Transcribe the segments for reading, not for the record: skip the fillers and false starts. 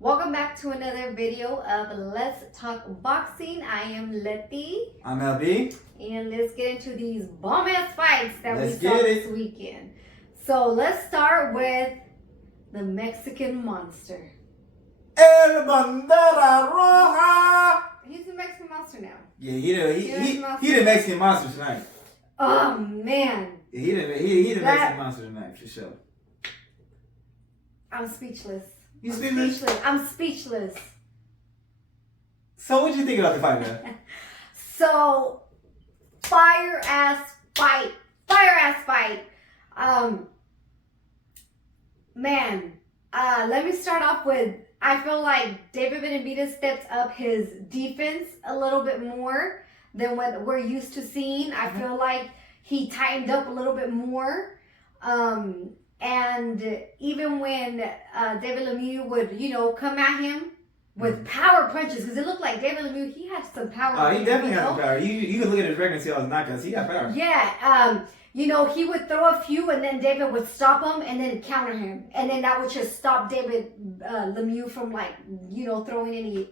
Welcome back to another video of Let's Talk Boxing. I am Leti. I'm LB. And let's get into these bomb-ass fights that we Let's saw get this it. weekend. So let's start with the Mexican Monster. El Bandera Roja. He's the Mexican Monster now. Yeah, he the Mexican monster tonight. Oh, man. Yeah, he the Mexican monster tonight, for sure. I'm speechless. You speechless? I'm speechless. So what'd you think about the fight, man? So, fire-ass fight. Let me start off with, I feel like David Benavidez stepped up his defense a little bit more than what we're used to seeing. I feel like he tightened up a little bit more. And even when David Lemieux would, come at him with power punches, because it looked like David Lemieux, he had some power. Oh, he definitely has some power. You can look at his record and see all his knockouts. He got power. Yeah. He would throw a few, and then David would stop him and then counter him. And then that would just stop David Lemieux from, throwing any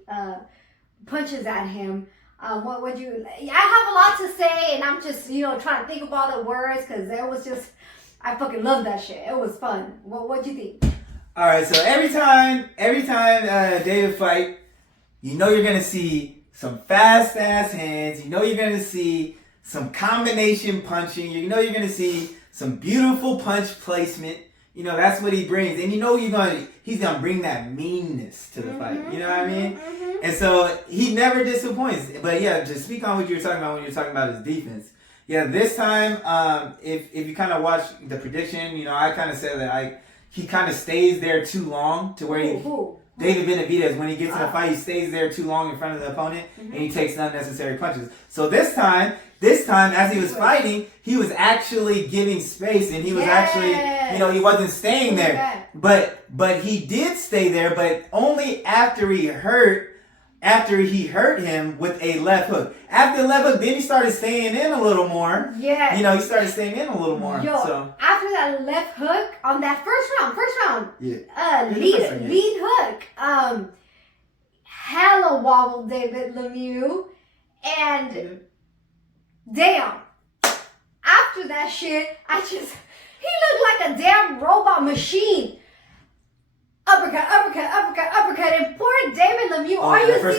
punches at him. What would you... I have a lot to say, and I'm just, trying to think of all the words, because it was just... I fucking love that shit. It was fun. What'd you think? All right, so every time David fight, you're gonna see some fast ass hands. You're gonna see some combination punching. You're gonna see some beautiful punch placement. That's what he brings, and he's gonna bring that meanness to the fight. You know what I mean? And so he never disappoints. But yeah, just speak on what you were talking about when you were talking about his defense. Yeah, this time, if you kind of watch the prediction, I kind of said that he kind of stays there too long to where David Benavidez, when he gets in a fight, he stays there too long in front of the opponent and he takes unnecessary punches. So this time, as he was fighting, he was actually giving space and he was actually, he wasn't staying there. But he did stay there, but only after he hurt him with a left hook. After the left hook, then he started staying in a little more. Yeah. He started staying in a little more. After that left hook on that first round. Yeah. Lead hook. Hella wobbled David Lemieux. And damn. After that shit, he looked like a damn robot machine. Uppercut, and poor David Lemieux, all you see was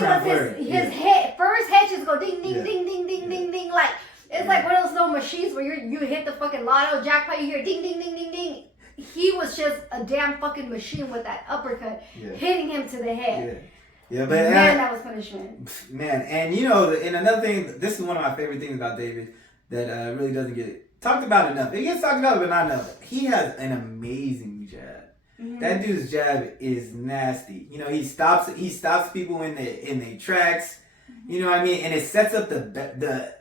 his head, first head just go ding, ding, ding, ding, ding, ding, ding, like, it's like one of those little machines where you hit the fucking lotto jackpot, you hear ding, ding, ding, ding, ding. He was just a damn fucking machine with that uppercut, hitting him to the head. Yeah, but man, that was punishment. Man, and and another thing, this is one of my favorite things about David that really doesn't get talked about enough. It gets talked about, but not enough. He has an amazing jab. That dude's jab is nasty. He stops people in their tracks. You know what I mean? And it sets up the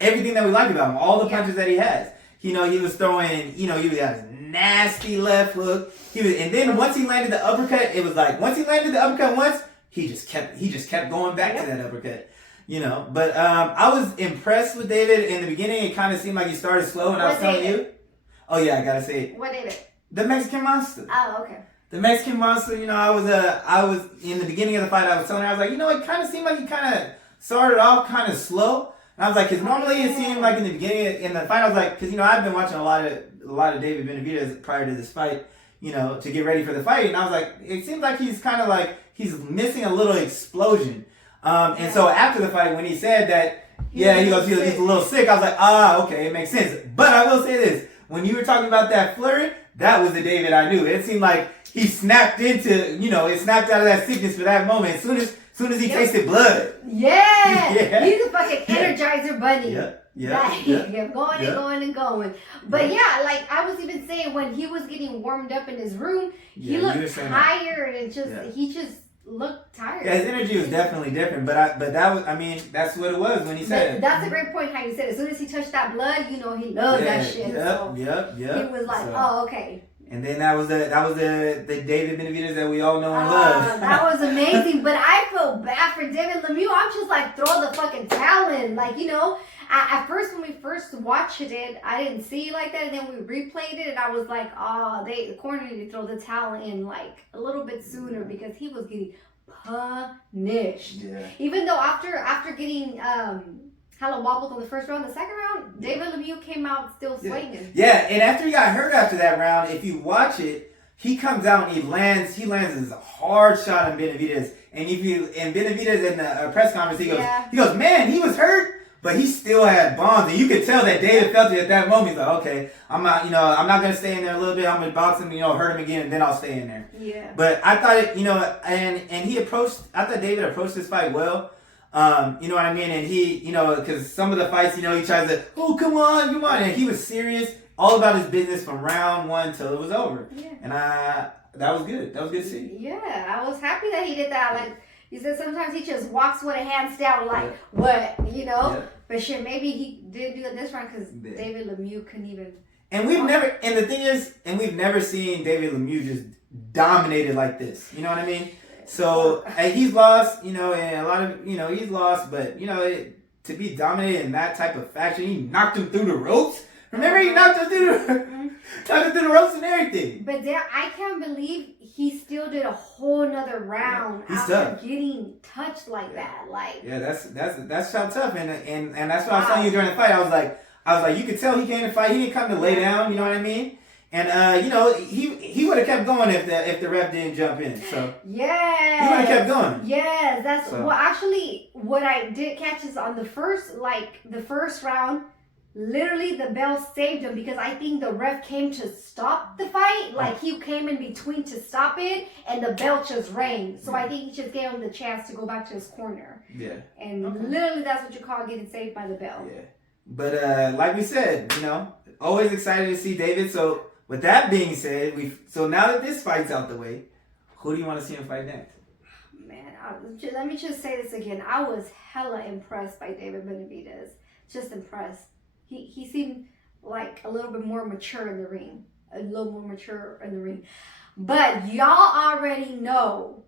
everything that we like about him. All the punches that he has. He was throwing. He got his nasty left hook. And then once he landed the uppercut, it was like once he landed the uppercut once, he just kept going back to that uppercut. But I was impressed with David in the beginning. It kind of seemed like he started slow, and I was telling you. Oh yeah, I gotta say it. What David? The Mexican Monster. Oh, okay. The Mexican Monster, I was in the beginning of the fight, I was telling her, I was like, it kind of seemed like he kind of started off kind of slow. And I was like, because normally it seemed like in the beginning, in the fight, I was like, because, I've been watching a lot of David Benavidez prior to this fight, to get ready for the fight. And I was like, it seems like he's kind of like, he's missing a little explosion. And so after the fight, when he said that, he's a little sick, I was like, okay, it makes sense. But I will say this, when you were talking about that flurry, that was the David I knew. It seemed like he snapped into, it snapped out of that sickness for that moment. As soon as he tasted blood. Yeah. He's a fucking Energizer bunny. Yeah. Going and going. But I was even saying when he was getting warmed up in his room, he looked tired and he just looked tired. Yeah, his energy was definitely different, but that was, that's what it was when he said it. That's a great point how you said it. As soon as he touched that blood, he loved that shit. Yep. He was like, oh, okay. And then that was the David Benavidez that we all know and love. That was amazing, but I feel bad for David Lemieux. I'm just like, throw the fucking towel in. At first, when we first watched it, I didn't see it like that, and then we replayed it, and I was like, "Oh, the corner need to throw the towel in like a little bit sooner because he was getting punished." Yeah. Even though after getting hella wobbled on the first round, the second round, David Lemieux came out still swinging. Yeah, and after he got hurt after that round, if you watch it, he comes out and he lands this hard shot on Benavides. And Benavides in the press conference, he goes, man, he was hurt, but he still had bombs. And you could tell that David felt it at that moment. He's like, okay, I'm not gonna stay in there a little bit. I'm gonna box him, hurt him again, and then I'll stay in there. Yeah. But I thought, I thought David approached this fight well. You know what I mean? And he, because some of the fights, he tries to, oh, come on. And he was serious, all about his business from round one till it was over. Yeah. And that was good. That was good to see. Yeah, I was happy that he did that. Like you said, sometimes he just walks with a hands down, like, what, Yeah. But shit, maybe he did do it this round because David Lemieux couldn't even. And we've never seen David Lemieux just dominated like this. You know what I mean? So he's lost, and a lot of, he's lost, but to be dominated in that type of fashion, he knocked him through the ropes. Remember, he knocked him through the ropes and everything. But I can't believe he still did a whole nother round after getting touched like that. Like, yeah, that's how tough, and that's what I was telling you during the fight. I was like, you could tell he came to fight. He didn't come to lay down. You know what I mean? And he would have kept going if the ref didn't jump in. So yeah, he would have kept going. Yes, that's what I did catch is on the first round. Literally, the bell saved him because I think the ref came to stop the fight. Like, he came in between to stop it, and the bell just rang. So I think he just gave him the chance to go back to his corner. Yeah. And literally, that's what you call getting saved by the bell. Yeah. But like we said, always excited to see David. So with that being said, so now that this fight's out the way, who do you want to see him fight next? Man, let me just say this again. I was hella impressed by David Benavidez. Just impressed. He seemed like a little bit more mature in the ring. But y'all already know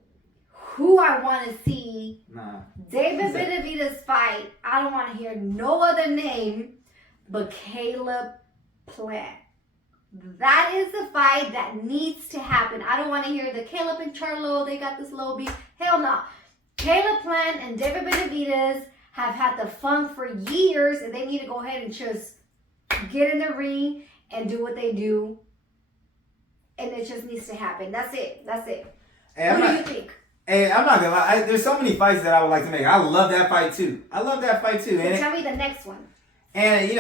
who I want to see David Benavidez fight. I don't want to hear no other name but Caleb Plant. That is the fight that needs to happen. I don't want to hear the Caleb and Charlo, they got this low beat. Hell no. Caleb Plant and David Benavidez have had the funk for years, and they need to go ahead and just get in the ring and do what they do. And it just needs to happen. That's it. Hey, Who do you think? Hey, I'm not gonna lie. There's so many fights that I would like to make. I love that fight too. And tell me the next one. And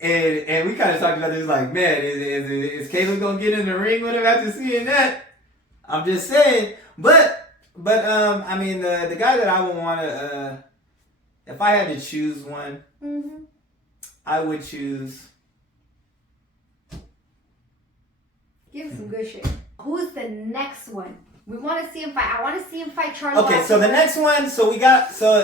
and we kind of talked about this. Like, man, is Caleb gonna get in the ring with him after seeing that? I'm just saying. But I mean, the guy that I would want to, if I had to choose one, I would choose. Give some good shit. Who's the next one? We want to see him fight. I want to see him fight Charlo. Okay, so the next one. So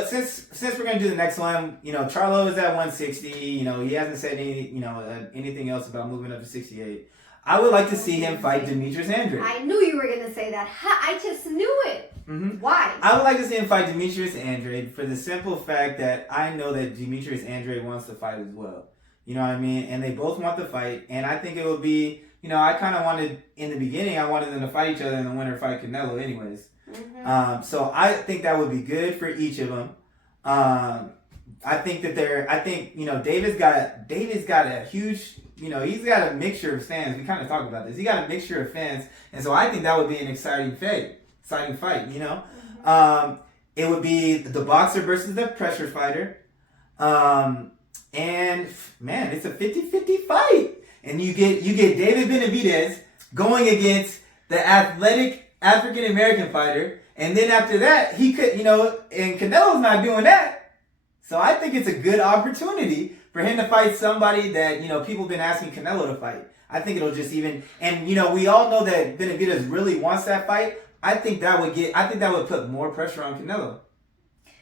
since we're gonna do the next one, Charlo is at 160. He hasn't said anything else about moving up to 68. I would like to see him fight Demetrius Andrade. I knew you were gonna say that. I just knew it. Why? I would like to see him fight Demetrius Andrade for the simple fact that I know that Demetrius Andrade wants to fight as well. You know what I mean? And they both want to fight, and I think it would be. I kind of wanted, in the beginning, I wanted them to fight each other and the winner fight Canelo anyways. So I think that would be good for each of them. I think David's got a huge, he's got a mixture of fans. We kind of talked about this. He got a mixture of fans. And so I think that would be an exciting fight, It would be the boxer versus the pressure fighter. And man, it's a 50-50 fight. And you get David Benavidez going against the athletic African American fighter, and then after that he could, and Canelo's not doing that. So I think it's a good opportunity for him to fight somebody that people have been asking Canelo to fight. I think it'll just and we all know that Benavidez really wants that fight. I think that would put more pressure on Canelo.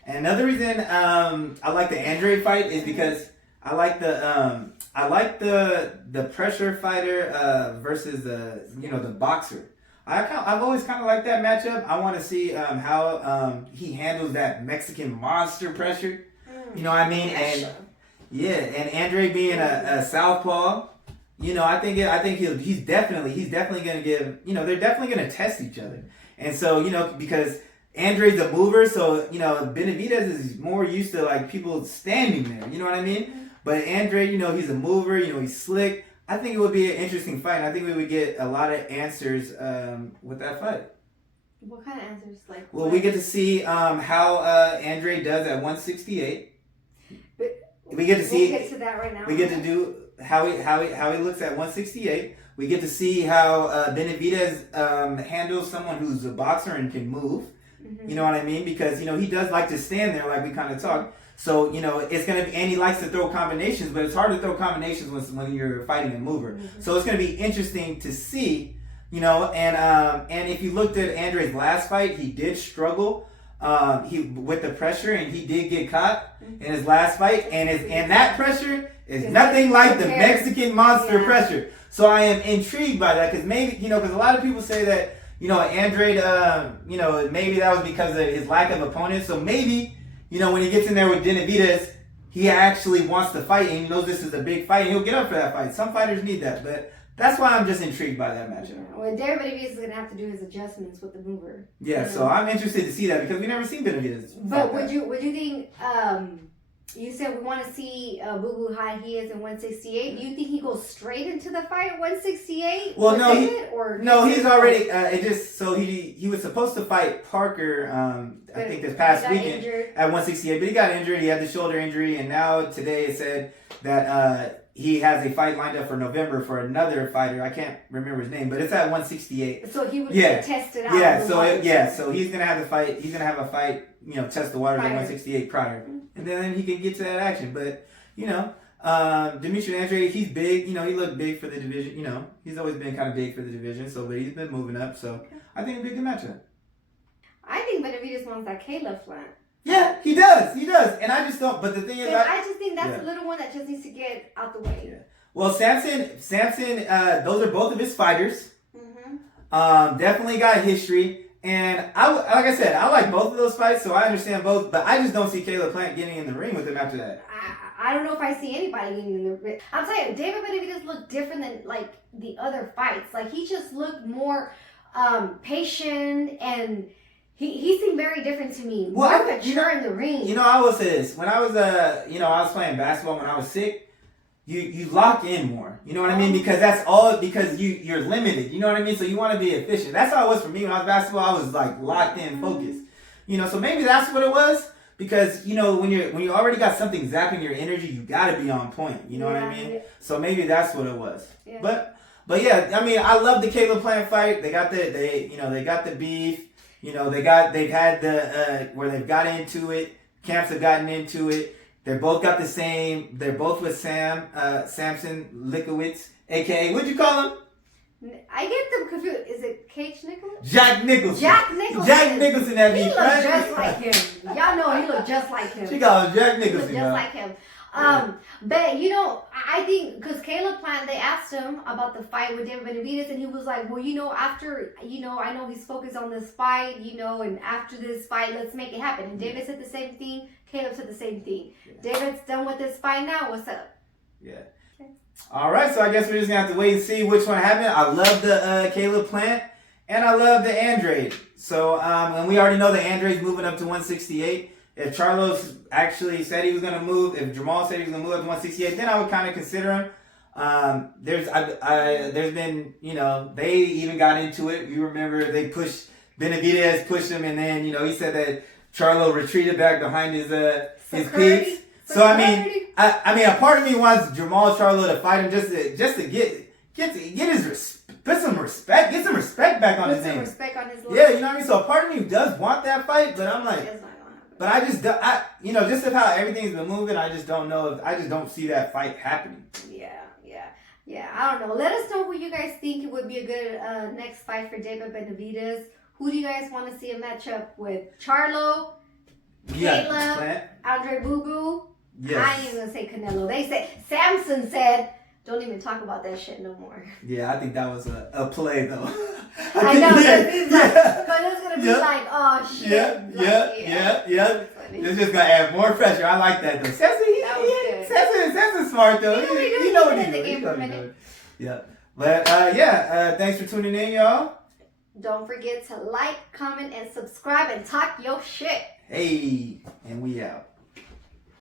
And another reason I like the Andrade fight is because I like the pressure fighter versus the boxer. I've always kind of liked that matchup. I want to see how he handles that Mexican monster pressure. You know what I mean? Yeah, and Andre being a southpaw, you know, I think he's definitely going to give, you know, they're definitely going to test each other. And so, you know, because Andre's a mover, so, you know, Benavidez is more used to, like, people standing there, you know what I mean? But Andre, you know, he's a mover, you know, he's slick. I think it would be an interesting fight. I think we would get a lot of answers with that fight. What kind of answers? Like, well, we get to see how Andre does at 168. We get to see. We'll get to that right now. We get to do how he looks at 168. We get to see how Benavidez handles someone who's a boxer and can move. Mm-hmm. You know what I mean? Because, you know, he does like to stand there, like we kind of talked. So, you know, it's going to be, and he likes to throw combinations, but it's hard to throw combinations when you're fighting a mover. Mm-hmm. So it's going to be interesting to see, you know, and if you looked at Andre's last fight, he did struggle with the pressure, and he did get caught in his last fight, and that pressure is nothing like the Mexican monster pressure. So I am intrigued by that, because maybe, you know, because a lot of people say that, you know, Andre, you know, maybe that was because of his lack of opponents. So maybe, you know, when he gets in there with Benavidez, he actually wants to fight, and he knows this is a big fight, and he'll get up for that fight. Some fighters need that, but that's why I'm just intrigued by that matchup. Well, David Benavidez is going to have to do his adjustments with the mover. Yeah, so I'm interested to see that, because we've never seen Benavidez. But would you think, you said we want to see Boo Boo how he is in 168. Do you think he goes straight into the fight at 168? Well, no, he's already, he was supposed to fight Parker, I think this past weekend at 168, but he got injured. He had the shoulder injury, and now today it said that he has a fight lined up for November for another fighter. I can't remember his name, but it's at 168. So he would get tested out. Yeah, so he's gonna have the fight. He's gonna have a fight. You know, test the waters at 168 prior, and then he can get to that action. But you know, Demetrius Andre, he's big. You know, he looked big for the division. You know, he's always been kind of big for the division. So, but he's been moving up. So I think it'd be a good matchup. I think Benavidez wants that Caleb plant. Yeah, he does, and I just don't. But the thing is, I just think that's a little one that just needs to get out the way. Yeah. Well, Samson, those are both of his fighters. Mm-hmm. Definitely got history, and like I said, I like both of those fights, so I understand both. But I just don't see Caleb Plant getting in the ring with him after that. I don't know if I see anybody getting in the ring. I'm telling you, David Benavidez looked different than like the other fights. Like he just looked more patient, and he seemed very different to me. More mature in the ring. You know, I will say this: when I was I was playing basketball when I was sick. You lock in more. You know what I mean? Because that's all. Because you're limited. You know what I mean? So you want to be efficient. That's how it was for me when I was basketball. I was like locked in, focused. You know, so maybe that's what it was. Because you know when you already got something zapping your energy, you got to be on point. You know what I mean? So maybe that's what it was. Yeah. But yeah, I mean, I love the Caleb Plant fight. They got the beef. You know, they've had the where they've got into it. Camps have gotten into it. They both got the same. They're both with Samson Likowitz, a.k.a. What'd you call him? I get them confused. Is it Cage Nicholson? Jack Nicholson. Jack Nicholson. Jack Nicholson. That he looked just like him. Y'all know he looked just like him. She called him Jack Nicholson. He looked just like him. But you know, I think because Caleb Plant, they asked him about the fight with David Benavidez, and he was like, well, you know, after, you know, I know he's focused on this fight, you know, and after this fight, let's make it happen. And David said the same thing. Caleb said the same thing. Yeah. David's done with this fight now. What's up? Yeah. Okay. All right. So I guess we're just gonna have to wait and see which one happened. I love the Caleb Plant, and I love the Andre. So and we already know that Andre's moving up to 168. If Charlos actually said he was going to move, if Jamal said he was going to move up to 168, then I would kind of consider him. There's been, you know, they even got into it. You remember they Benavidez pushed him, and then, you know, he said that Charlo retreated back behind his peaks. So I mean, a part of me wants Jamal Charlo to fight him just to get his get some respect back on his name. Put some respect on his life. Yeah, you know what I mean. So a part of me does want that fight, but I'm like. But I just how everything's been moving, I just don't see that fight happening. Yeah. I don't know. Let us know who you guys think would be a good next fight for David Benavidez. Who do you guys want to see a matchup with? Charlo, Caleb, Andre Boo Boo. Yes. I ain't even gonna say Canelo. They say Samson said, don't even talk about that shit no more. Yeah, I think that was a play though. I know, because it's gonna be like, oh shit. Yeah. It's just gonna add more pressure. I like that though. Samson, That's smart though. You know what he doing? You know He's what been in the he game doing. for a minute. Yeah. But thanks for tuning in, y'all. Don't forget to like, comment, and subscribe and talk your shit. Hey, and we out.